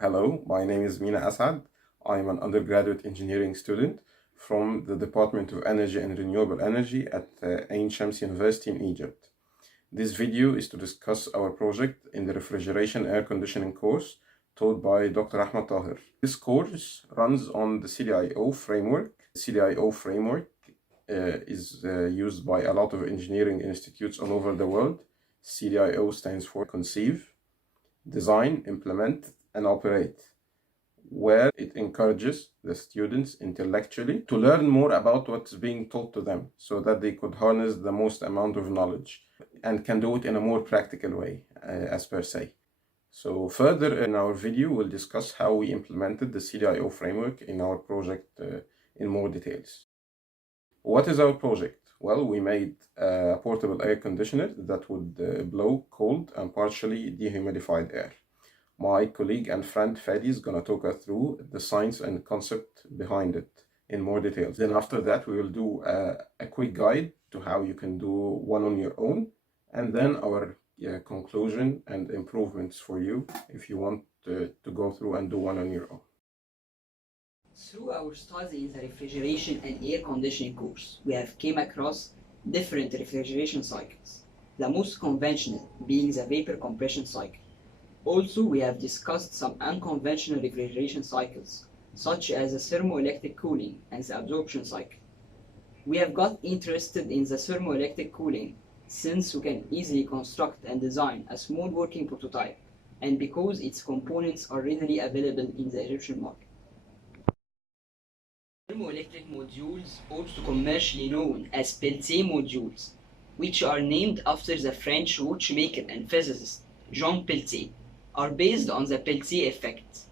Hello, my name is Mina Asad. I'm an undergraduate engineering student from the Department of Energy and Renewable Energy at Ain Shams University in Egypt. This video is to discuss our project in the refrigeration air conditioning course taught by Dr. Ahmed Tahir. This course runs on the CDIO framework. CDIO framework is used by a lot of engineering institutes all over the world. CDIO stands for Conceive, Design, Implement, and Operate, where it encourages the students intellectually to learn more about what's being taught to them so that they could harness the most amount of knowledge and can do it in a more practical way, as per se. So further in our video, we'll discuss how we implemented the CDIO framework in our project in more details. What is our project? Well, we made a portable air conditioner that would blow cold and partially dehumidified air. My colleague and friend Fadi is going to talk us through the science and concept behind it in more details. Then after that, we will do a quick guide to how you can do one on your own, and then our conclusion and improvements for you if you want to go through and do one on your own. Through our study in the refrigeration and air conditioning course, we have came across different refrigeration cycles, the most conventional being the vapor compression cycle. Also, we have discussed some unconventional refrigeration cycles, such as the thermoelectric cooling and the absorption cycle. We have got interested in the thermoelectric cooling since we can easily construct and design a small working prototype, and because its components are readily available in the Egyptian market. Thermoelectric modules, also commercially known as Peltier modules, which are named after the French watchmaker and physicist Jean Peltier, are based on the Peltier effect.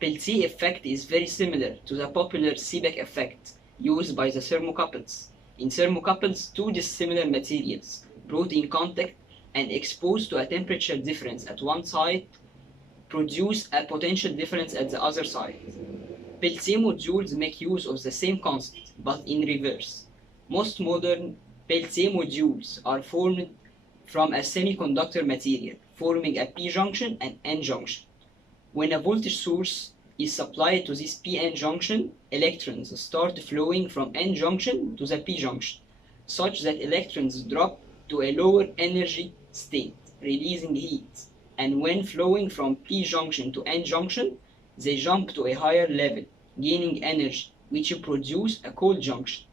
Peltier effect is very similar to the popular Seebeck effect used by the thermocouples. In thermocouples, two dissimilar materials brought in contact and exposed to a temperature difference at one side produce a potential difference at the other side. Peltier modules make use of the same concept, but in reverse. Most modern Peltier modules are formed from a semiconductor material, forming a p-junction and n-junction. When a voltage source is supplied to this p-n junction, electrons start flowing from n-junction to the p-junction, such that electrons drop to a lower energy state, releasing heat, and when flowing from p-junction to n-junction, they jump to a higher level, gaining energy, which produce a cold junction.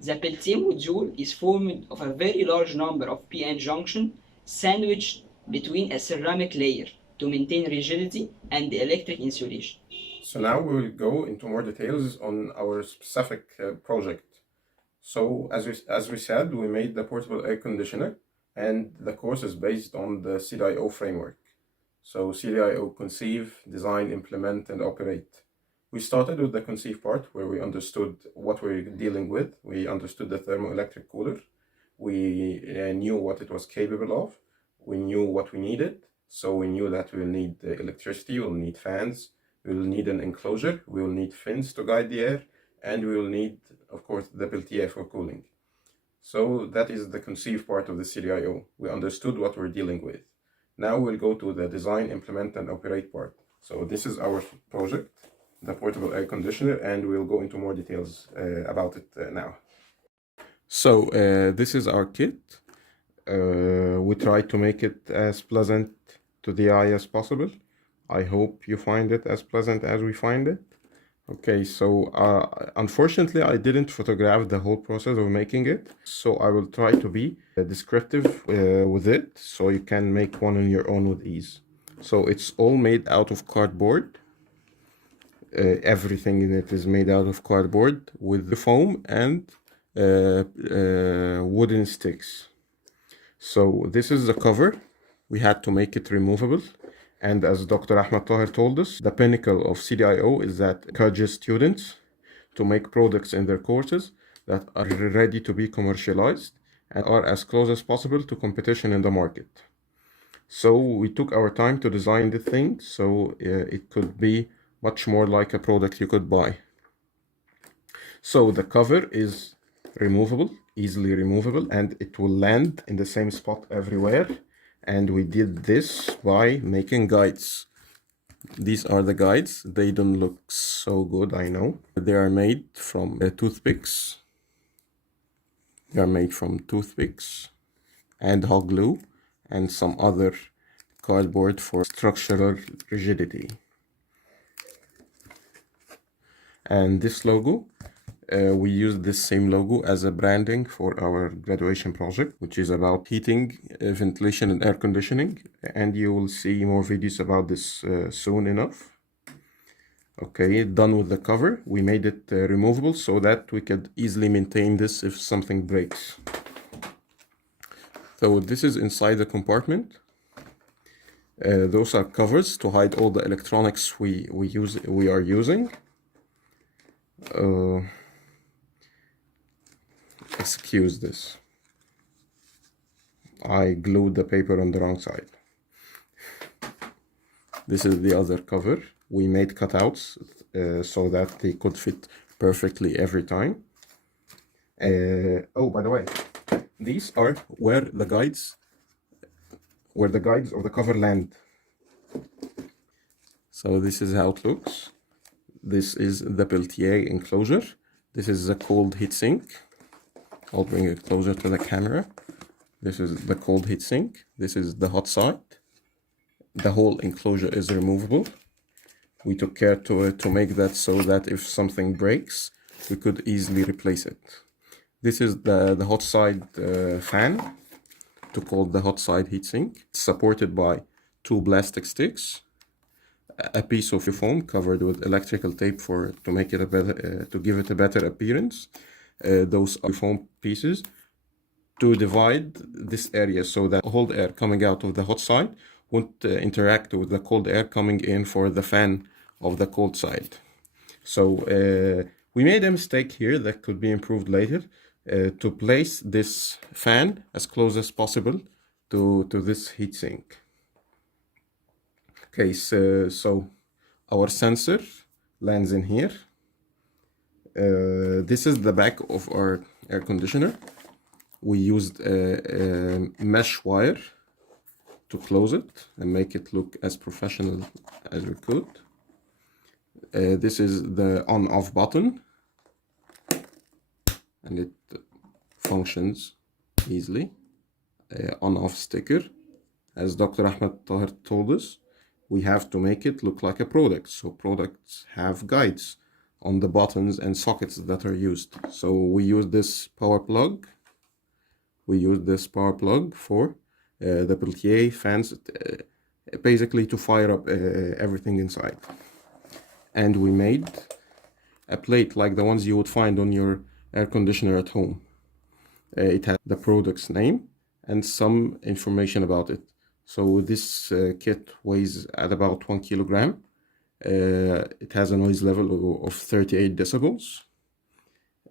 The Peltier module is formed of a very large number of p-n junctions sandwiched between a ceramic layer to maintain rigidity and the electric insulation. So now we will go into more details on our specific project. So as we said, we made the portable air conditioner, and the course is based on the CDIO framework. So CDIO: Conceive, Design, Implement, and Operate. We started with the conceive part, where we understood what we're dealing with. We understood the thermoelectric cooler. We knew what it was capable of. We knew what we needed. So we knew that we'll need electricity, we'll need fans, we'll need an enclosure, we'll need fins to guide the air, and we will need, of course, the Peltier for cooling. So that is the conceive part of the CDIO. We understood what we're dealing with. Now we'll go to the design, implement, and operate part. So this is our project, the portable air conditioner, and we'll go into more details about it now. So this is our kit. We try to make it as pleasant to the eye as possible. I hope you find it as pleasant as we find it. Okay, so unfortunately I didn't photograph the whole process of making it, so I will try to be descriptive with it so you can make one on your own with ease. So it's all made out of cardboard. Everything in it is made out of cardboard with the foam and wooden sticks. So this is the cover. We had to make it removable. And as Dr. Ahmed Tahir told us, the pinnacle of CDIO is that it encourages students to make products in their courses that are ready to be commercialized and are as close as possible to competition in the market. So we took our time to design the thing so it could be much more like a product you could buy. So the cover is removable, easily removable, and it will land in the same spot everywhere. And we did this by making guides. These are the guides. They don't look so good, I know. They are made from toothpicks. They are made from toothpicks and hot glue and some other cardboard for structural rigidity. And this logo, we use this same logo as a branding for our graduation project, which is about heating, ventilation, and air conditioning. And you will see more videos about this soon enough. Okay, done with the cover. We made it removable so that we could easily maintain this if something breaks. So this is inside the compartment. Those are covers to hide all the electronics we are using. Excuse this. I glued the paper on the wrong side. This is the other cover. We made cutouts so that they could fit perfectly every time. Oh, by the way, these are where the guides of the cover land. So this is how it looks. This is the Peltier enclosure. This is the cold heatsink. I'll bring it closer to the camera. This is the cold heatsink. This is the hot side. The whole enclosure is removable. We took care to make that so that if something breaks, we could easily replace it. This is the hot side fan, to call the hot side heatsink. It's supported by two plastic sticks, a piece of foam covered with electrical tape to make it to give it a better appearance. Those are foam pieces to divide this area so that cold air coming out of the hot side won't interact with the cold air coming in for the fan of the cold side. So we made a mistake here that could be improved later, to place this fan as close as possible to this heatsink. Okay, so our sensor lands in here. This is the back of our air conditioner. We used a mesh wire to close it and make it look as professional as we could. This is the on-off button, and it functions easily. On-off sticker. As Dr. Ahmed Taher told us, we have to make it look like a product. So products have guides on the buttons and sockets that are used. So we use this power plug. We use this power plug for the Peltier fans, basically to fire up everything inside. And we made a plate like the ones you would find on your air conditioner at home. It has the product's name and some information about it. So this kit weighs at about 1 kilogram. It has a noise level of 38 decibels.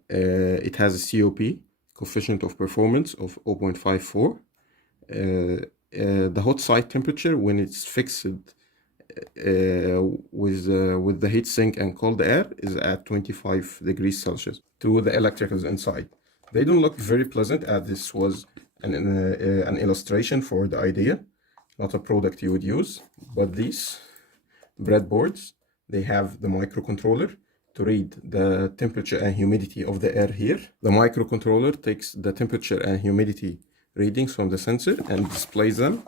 It has a COP, coefficient of performance, of 0.54. The hot side temperature, when it's fixed with the heatsink and cold air, is at 25 degrees Celsius. To the electricals inside, they don't look very pleasant, as this was an illustration for the idea, not a product you would use. But these breadboards, they have the microcontroller to read the temperature and humidity of the air here. The microcontroller takes the temperature and humidity readings from the sensor and displays them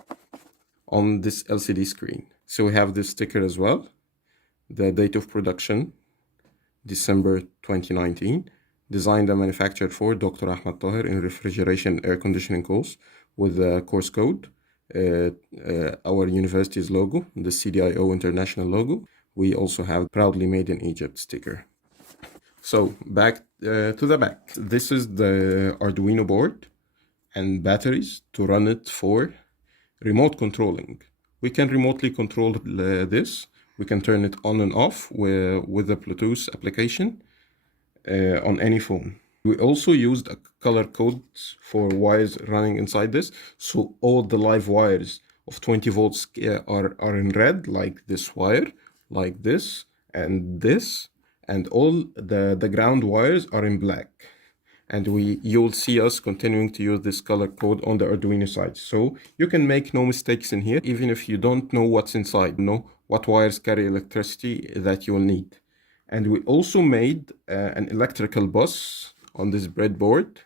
on this LCD screen. So we have this sticker as well. The date of production, December 2019. Designed and manufactured for Dr. Ahmed Taher in refrigeration air conditioning course, with the course code, our university's logo, the CDIO International logo. We also have proudly made in Egypt sticker. So back to the back. This is the Arduino board and batteries to run it for remote controlling. We can remotely control this. We can turn it on and off with the Bluetooth application on any phone. We also used a color code for wires running inside this, so all the live wires of 20 volts are in red, like this wire, like this, and all the ground wires are in black. and you'll see us continuing to use this color code on the Arduino side. So you can make no mistakes in here, even if you don't know what's inside, know what wires carry electricity that you'll need. And we also made an electrical bus on this breadboard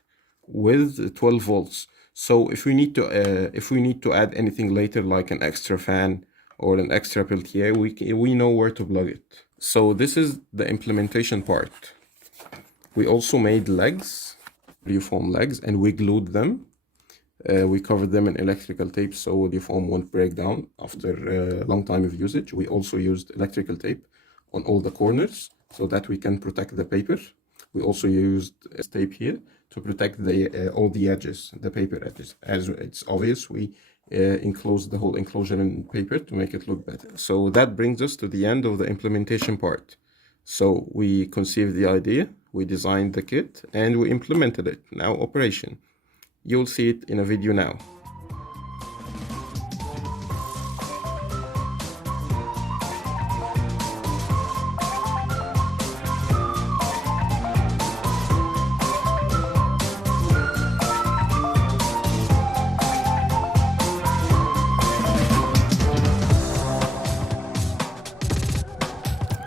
with 12 volts. So if we need to add anything later, like an extra fan or an extra Peltier, we know where to plug it. So this is the implementation part. We also made legs, reform legs, and we glued them. We covered them in electrical tape so the foam won't break down after a long time of usage. We also used electrical tape on all the corners so that we can protect the paper. We also used tape here to protect all the edges, the paper edges. As it's obvious, we enclosed the whole enclosure in paper to make it look better. So that brings us to the end of the implementation part. So we conceived the idea, we designed the kit, and we implemented it. Now operation. You'll see it in a video now.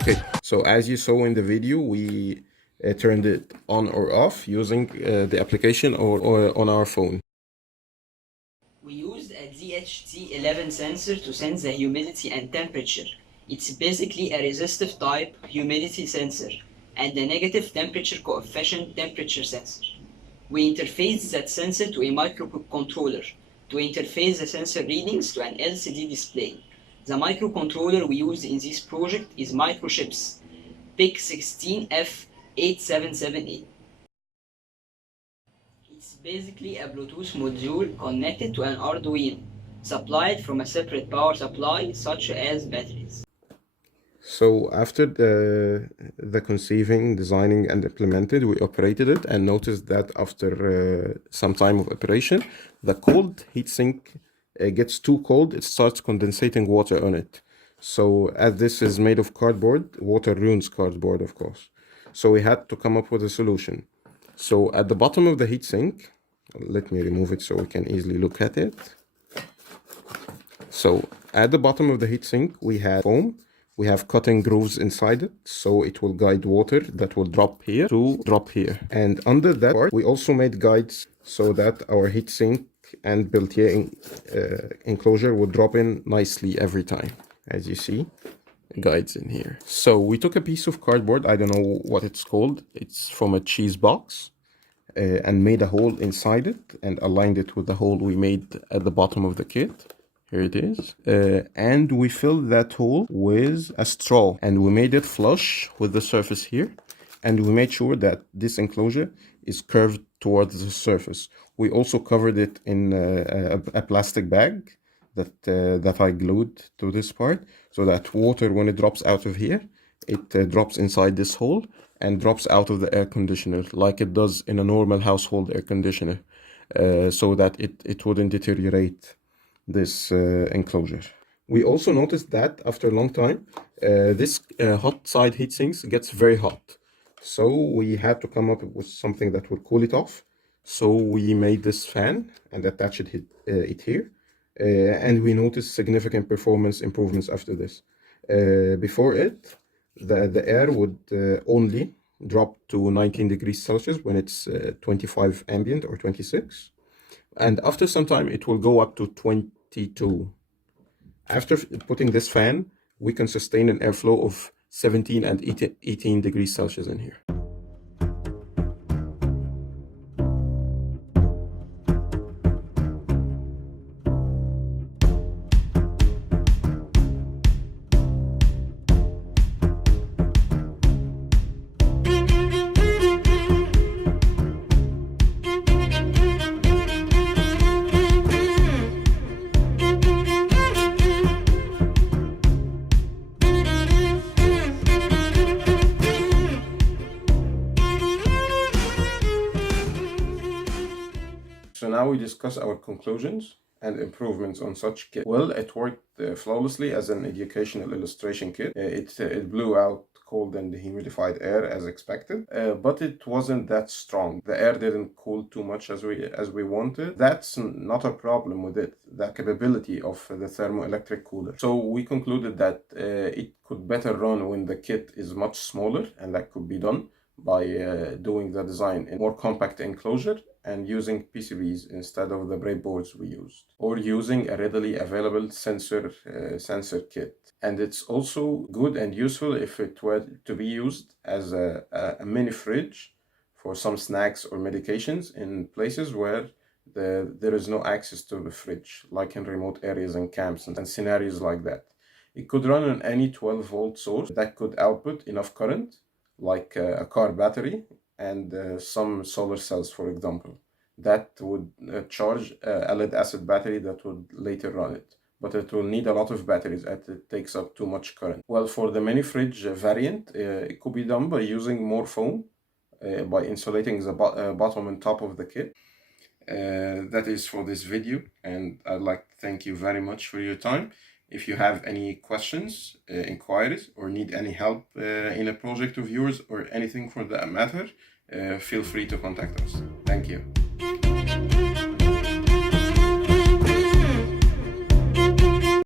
Okay, so as you saw in the video, we turned it on or off using the application or on our phone. We used a DHT11 sensor to sense the humidity and temperature. It's basically a resistive type humidity sensor and a negative temperature coefficient temperature sensor. We interface that sensor to a microcontroller to interface the sensor readings to an LCD display. The microcontroller we use in this project is Microchip's PIC16F8778. It's basically a Bluetooth module connected to an Arduino, supplied from a separate power supply such as batteries. So after the conceiving, designing, and implemented, we operated it and noticed that after some time of operation, the cold heatsink gets too cold, it starts condensating water on it. So as this is made of cardboard, water ruins cardboard, of course. So we had to come up with a solution. So at the bottom of the heatsink, let me remove it so we can easily look at it. So at the bottom of the heatsink, we have foam. We have cutting grooves inside it, so it will guide water that will drop here to drop here. And under that part, we also made guides so that our heatsink and Peltier enclosure would drop in nicely every time. As you see, guides in here. So we took a piece of cardboard, I don't know what it's called, it's from a cheese box, and made a hole inside it and aligned it with the hole we made at the bottom of the kit. Here it is. And we filled that hole with a straw and we made it flush with the surface here. And we made sure that this enclosure is curved towards the surface. We also covered it in a plastic bag that I glued to this part so that water, when it drops out of here, it drops inside this hole and drops out of the air conditioner like it does in a normal household air conditioner, so that it wouldn't deteriorate this enclosure. We also noticed that after a long time, this hot side heatsinks gets very hot. So we had to come up with something that would cool it off. So we made this fan and attached it here. And we noticed significant performance improvements after this. Before it, the air would only drop to 19 degrees Celsius when it's 25 ambient or 26. And after some time, it will go up to 22. After putting this fan, we can sustain an airflow of 17 and 18 degrees Celsius in here. So now we discuss our conclusions and improvements on such kit. Well, it worked flawlessly as an educational illustration kit. It blew out cold and humidified air as expected, but it wasn't that strong. The air didn't cool too much as we wanted. That's not a problem with it, the capability of the thermoelectric cooler. So we concluded that it could better run when the kit is much smaller, and that could be done by doing the design in more compact enclosure and using PCBs instead of the breadboards we used, or using a readily available sensor kit. And it's also good and useful if it were to be used as a mini fridge for some snacks or medications in places where there is no access to the fridge, like in remote areas and camps and scenarios like that. It could run on any 12-volt source that could output enough current, like a car battery and some solar cells, for example, that would charge a lead acid battery that would later run it. But it will need a lot of batteries as it takes up too much current. Well, for the mini fridge variant, it could be done by using more foam, by insulating the bottom and top of the kit. That is for this video, and I'd like to thank you very much for your time. If you have any questions, inquiries, or need any help in a project of yours or anything for that matter, feel free to contact us. Thank you.